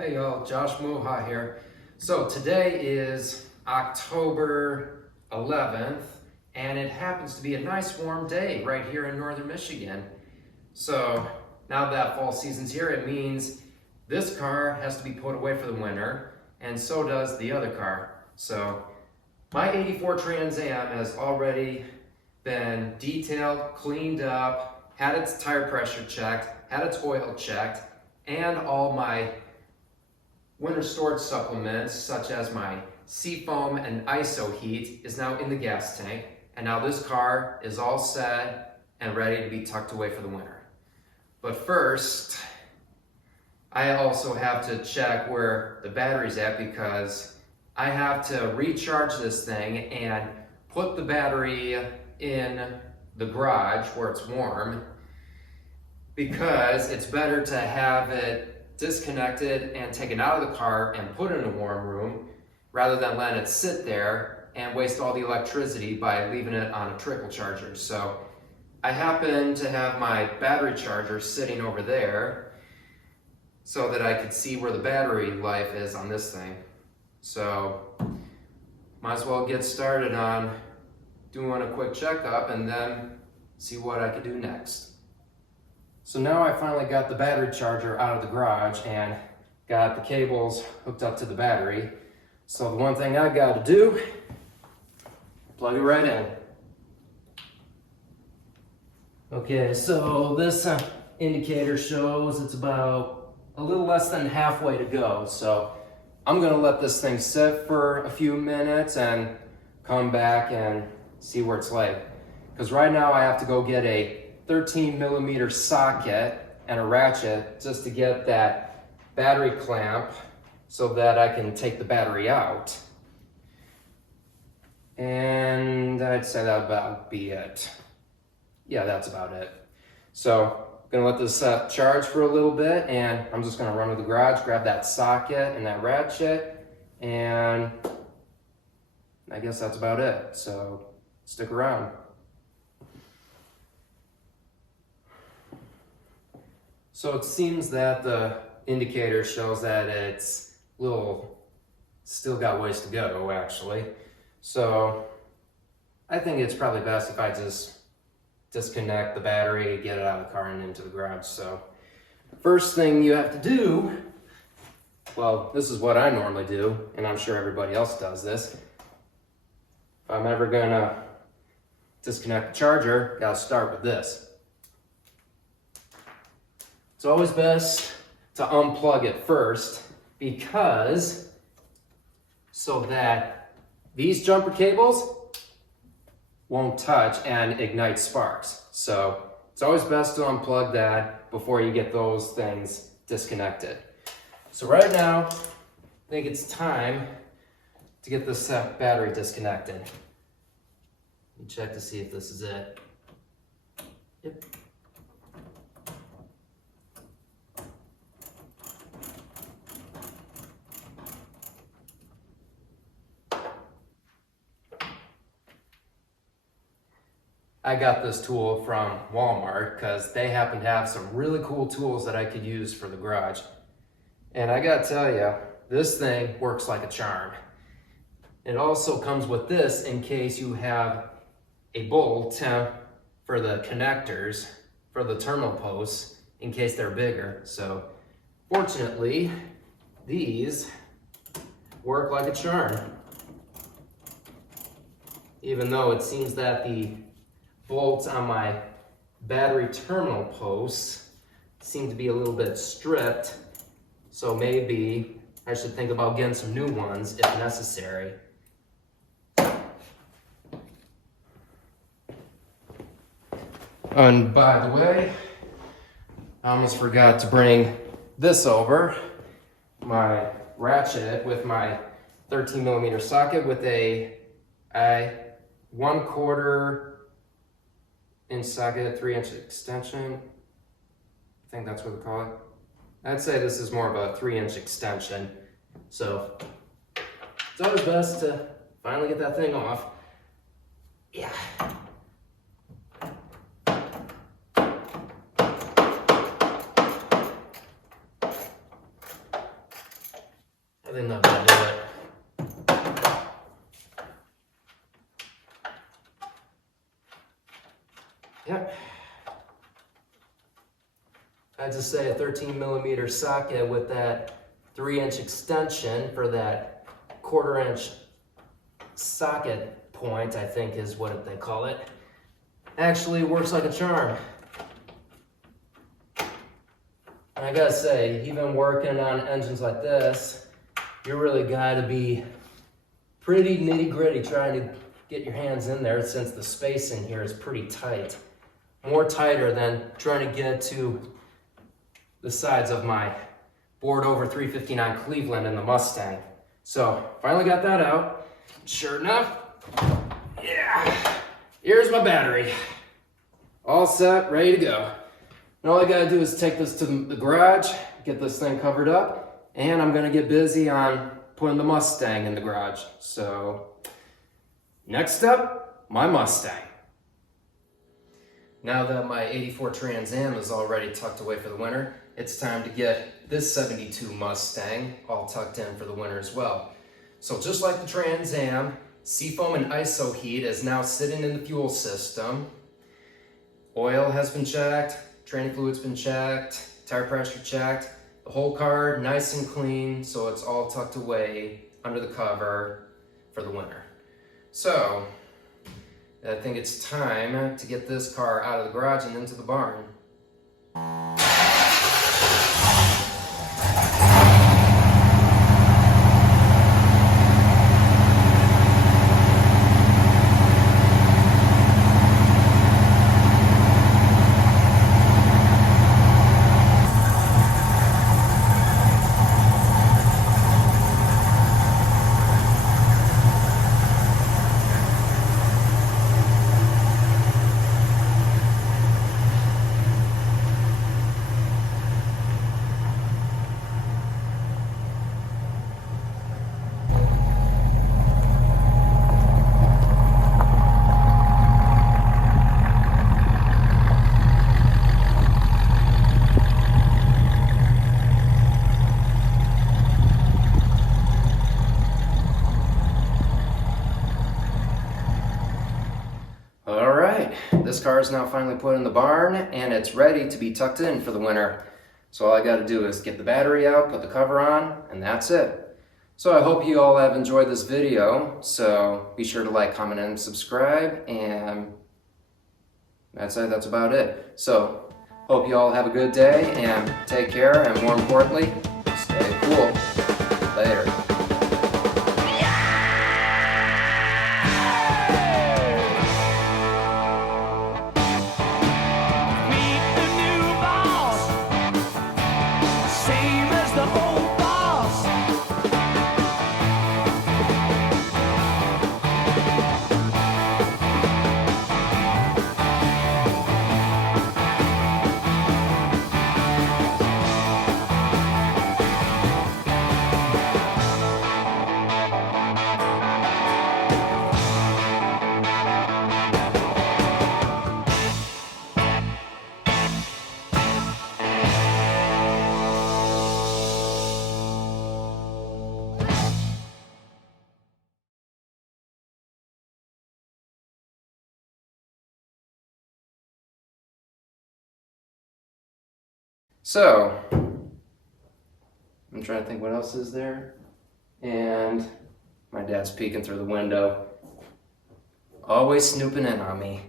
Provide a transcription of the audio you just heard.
Hey y'all, Josh Moha here. So today is October 11th and it happens to be a nice warm day right here in northern Michigan. So now that fall season's here, it means this car has to be put away for the winter and so does the other car. So my 84 Trans Am has already been detailed, cleaned up, had its tire pressure checked, had its oil checked, and all my winter storage supplements such as my Seafoam and ISO heat is now in the gas tank, and now this car is all set and ready to be tucked away for the winter. But first, I also have to check where the battery's at because I have to recharge this thing and put the battery in the garage where it's warm, because it's better to have it disconnected and taken out of the car and put in a warm room rather than let it sit there and waste all the electricity by leaving it on a trickle charger. So I happen to have my battery charger sitting over there so that I could see where the battery life is on this thing. So might as well get started on doing a quick checkup and then see what I could do next. So now I finally got the battery charger out of the garage and got the cables hooked up to the battery. So the one thing I got to do, plug it right in. Okay, so this indicator shows it's about a little less than halfway to go. So I'm gonna let this thing sit for a few minutes and come back and see where it's like. Because right now I have to go get a 13mm socket and a ratchet just to get that battery clamp so that I can take the battery out. And I'd say that about be it. Yeah, that's about it. So I'm gonna let this charge for a little bit, and I'm just gonna run to the garage, grab that socket and that ratchet, and I guess that's about it. So stick around. So it seems that the indicator shows that it's still got ways to go actually. So I think it's probably best if I just disconnect the battery, get it out of the car and into the garage. So first thing you have to do, well, this is what I normally do, and I'm sure everybody else does this. If I'm ever gonna disconnect the charger, gotta start with this. It's always best to unplug it first because so that these jumper cables won't touch and ignite sparks. So it's always best to unplug that before you get those things disconnected. So right now, I think it's time to get this battery disconnected. Let me check to see if this is it. Yep. I got this tool from Walmart because they happen to have some really cool tools that I could use for the garage. And I gotta tell you, this thing works like a charm. It also comes with this in case you have a bolt for the connectors for the terminal posts in case they're bigger. So fortunately, these work like a charm. Even though it seems that the bolts on my battery terminal posts seem to be a little bit stripped, so maybe I should think about getting some new ones if necessary. And by the way, I almost forgot to bring this over, my ratchet with my 13mm socket with a 1/4 inch socket, 3-inch extension. I think that's what we call it. I'd say this is more of a 3-inch extension. So it's always best to finally get that thing off. Yeah. I think that'll do it. Yep. I'd just say a 13mm socket with that 3-inch extension for that 1/4-inch socket point, I think is what they call it. Actually works like a charm. And I gotta say, even working on engines like this, you really gotta be pretty nitty-gritty trying to get your hands in there, since the space in here is pretty tight. More tighter than trying to get to the sides of my bored over 359 Cleveland in the Mustang. So finally got that out. Sure enough, yeah, here's my battery. All set, ready to go. And all I gotta do is take this to the garage, get this thing covered up, and I'm gonna get busy on putting the Mustang in the garage. So next up, my Mustang. Now that my 84 Trans Am is already tucked away for the winter, it's time to get this 72 Mustang all tucked in for the winter as well. So just like the Trans Am, Seafoam and ISO heat is now sitting in the fuel system. Oil has been checked, training fluid's been checked, tire pressure checked, the whole car nice and clean, so it's all tucked away under the cover for the winter. So I think it's time to get this car out of the garage and into the barn. This car is now finally put in the barn and it's ready to be tucked in for the winter. So all I got to do is get the battery out, put the cover on, and that's it. So I hope you all have enjoyed this video. So be sure to like, comment, and subscribe. And that's it. That's about it. So hope you all have a good day and take care. And more importantly, stay cool. Later. So, I'm trying to think what else is there. And my dad's peeking through the window. Always snooping in on me.